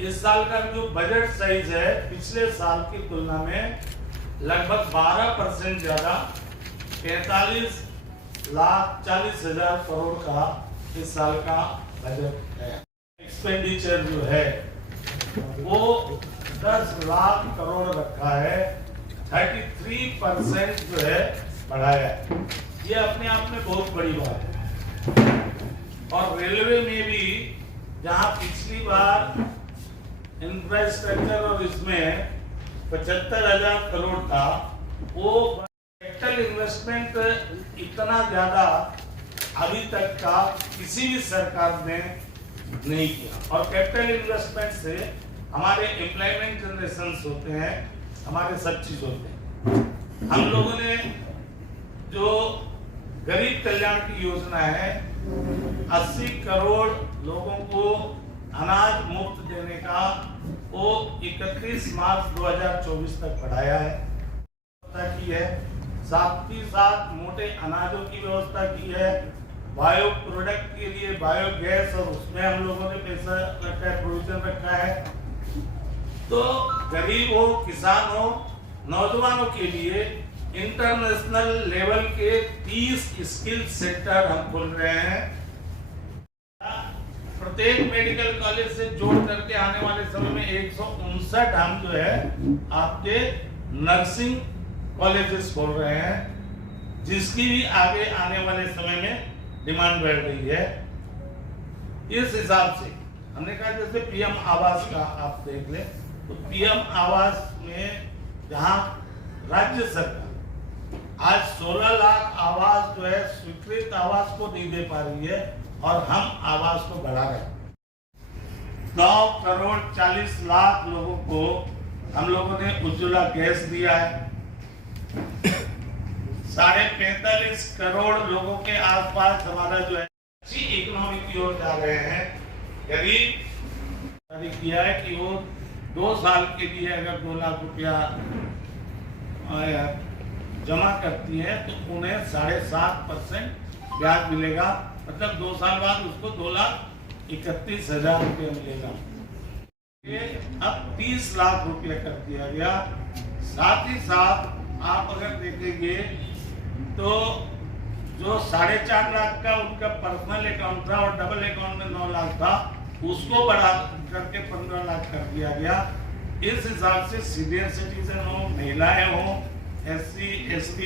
इस साल का जो बजट साइज है पिछले साल की तुलना में लगभग 12% ज्यादा 45,40,000 करोड़ का इस साल का बजट है। एक्सपेंडिचर जो है वो 10 लाख करोड़ रखा है, 33% जो है बढ़ाया है। ये अपने आप में बहुत बड़ी बात है। और रेलवे में भी जहां पिछली बार इंफ्रास्ट्रक्चर और इसमें 75,000 करोड़ था, वो कैपिटल इन्वेस्टमेंट इतना ज्यादा अभी तक का किसी भी सरकार ने नहीं किया। और कैपिटल इन्वेस्टमेंट से हमारे एम्प्लॉयमेंट जनरेशन होते हैं, हमारे सब चीज होते हैं। हम लोगों ने जो गरीब कल्याण की योजना है 80 करोड़ लोगों को अनाज मुफ्त देने का, वो 31 मार्च 2024 तक बढ़ाया है, की है। साथ ही साथ मोटे अनाजों की व्यवस्था की है, बायो प्रोडक्ट के लिए बायोगैस, और उसमें हम लोगों ने पैसा रखा है, प्रोविजन रखा है। तो गरीब हो, किसान हो, नौजवानों के लिए इंटरनेशनल लेवल के 30 स्किल सेंटर हम खोल रहे हैं। प्रत्येक मेडिकल कॉलेज से जोड़ करके आने वाले समय में 159 हम जो है आपके नर्सिंग कॉलेजेस खोल रहे हैं, जिसकी भी आगे आने वाले समय में डिमांड बढ़ रही है। इस हिसाब से हमने कहा जैसे पीएम आवास का आप देख ले, तो पीएम आवास में जहां राज्य सरकार आज 16 लाख आवास जो है स्वीकृत आवास को नहीं दे पा रही है, और हम आवास को बढ़ा रहे हैं। 9 करोड़ 40 लाख लोगों को हम लोगों ने उज्ज्वला गैस दिया है। 45.5 करोड़ लोगों के आसपास हमारा जो है अच्छी इकोनॉमी की ओर जा रहे हैं। गरीब किया है कि वो 2 साल के लिए अगर 2 लाख रुपया जमा करती है तो उन्हें 7.5% ब्याज मिलेगा, मतलब 2 साल बाद उसको 2,31,000 रुपया मिलेगा। ये अब 30 लाख रुपया कर दिया गया। साथ ही साथ आप अगर देखेंगे तो जो 4.5 लाख का उनका पर्सनल अकाउंट था और डबल अकाउंट में 9 लाख था, उसको बढ़ा करके 15 लाख कर दिया गया। इस हिसाब से सीनियर सिटीजन हो, महिलाएं हो, SC ST,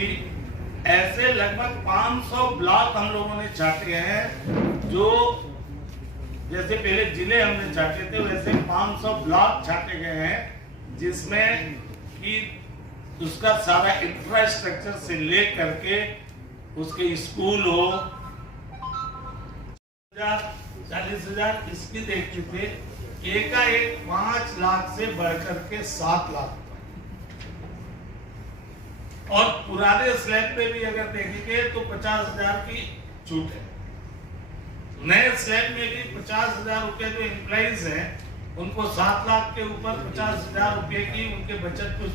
ऐसे लगभग 500 ब्लॉक हम लोगों ने छाटे हैं। जो जैसे पहले जिले हमने छाटे थे, वैसे 500 ब्लॉक छाटे गए हैं, जिसमें कि उसका सारा इंफ्रास्ट्रक्चर से ले करके उसके स्कूल हो 40,000 इसकी देखते थे, एकाएक 5 लाख से बढ़कर के 7 लाख। और पुराने स्लैब पे भी अगर देखेंगे तो 50,000 की छूट है। नए स्लैब में भी 50,000 रुपए जो एम्प्लॉइज हैं उनको 7 लाख के ऊपर 50,000 रुपए की उनके बचत पे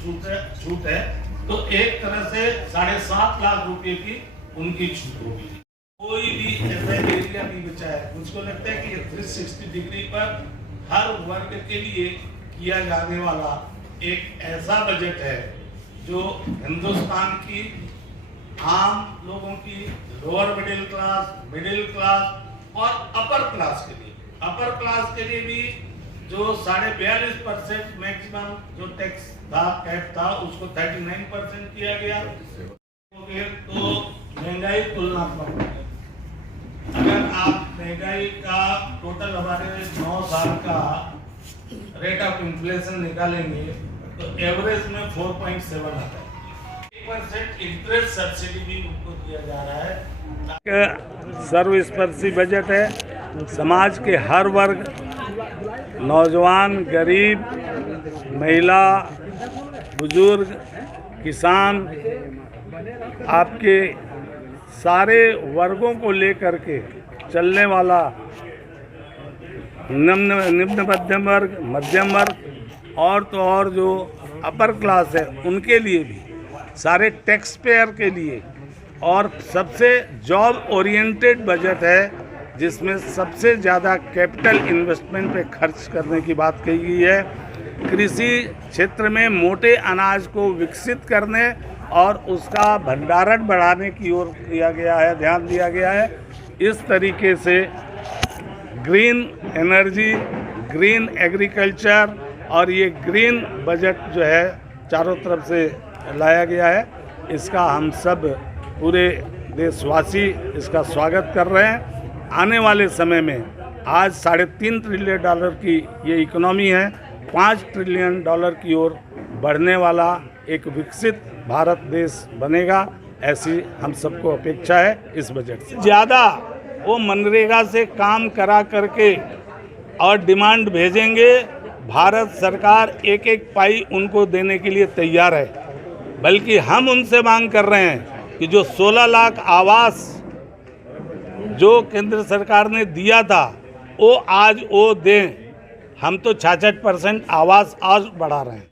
छूट है। तो एक तरह से 7.5 लाख रुपए की उनकी छूट होगी। कोई भी ऐसा एरिया नहीं बचा है। मुझको लगता है कि 360 डिग्री पर हर वर्ग के लिए किया जाने वाला एक ऐसा बजट है जो हिंदुस्तान की आम लोगों की, लोअर मिडिल क्लास और अपर क्लास के लिए भी जो 42.5% मैक्सिमम जो टैक्स था, कैप था, उसको 39% किया गया। तो महंगाई तुलनात्मक, अगर आप महंगाई का टोटल हमारे 9 साल का रेट ऑफ इन्फ्लेशन निकालेंगे तो एवरेज में 4.7 आता है। 1% इंटरेस्ट सब्सिडी भी उनको दिया जा रहा है। सर्वस्पर्शी बजट है। समाज के हर वर्ग, नौजवान, गरीब, महिला, बुजुर्ग, किसान, आपके सारे वर्गों को लेकर के चलने वाला निम्न मध्यम वर्ग और तो और जो अपर क्लास है उनके लिए भी, सारे टैक्स पेयर के लिए, और सबसे जॉब ओरिएंटेड बजट है जिसमें सबसे ज़्यादा कैपिटल इन्वेस्टमेंट पे खर्च करने की बात कही गई है। कृषि क्षेत्र में मोटे अनाज को विकसित करने और उसका भंडारण बढ़ाने की ओर दिया गया है, ध्यान दिया गया है। इस तरीके से ग्रीन एनर्जी, ग्रीन एग्रीकल्चर और ये ग्रीन बजट जो है चारों तरफ से लाया गया है। इसका हम सब पूरे देशवासी इसका स्वागत कर रहे हैं। आने वाले समय में आज $3.5 ट्रिलियन की ये इकोनॉमी है, $5 ट्रिलियन की ओर बढ़ने वाला एक विकसित भारत देश बनेगा, ऐसी हम सबको अपेक्षा है। इस बजट से ज़्यादा वो मनरेगा से काम करा करके और डिमांड भेजेंगे, भारत सरकार एक एक पाई उनको देने के लिए तैयार है। बल्कि हम उनसे मांग कर रहे हैं कि जो 16 लाख आवास जो केंद्र सरकार ने दिया था वो आज वो दें। हम तो 66% आवास आज बढ़ा रहे हैं।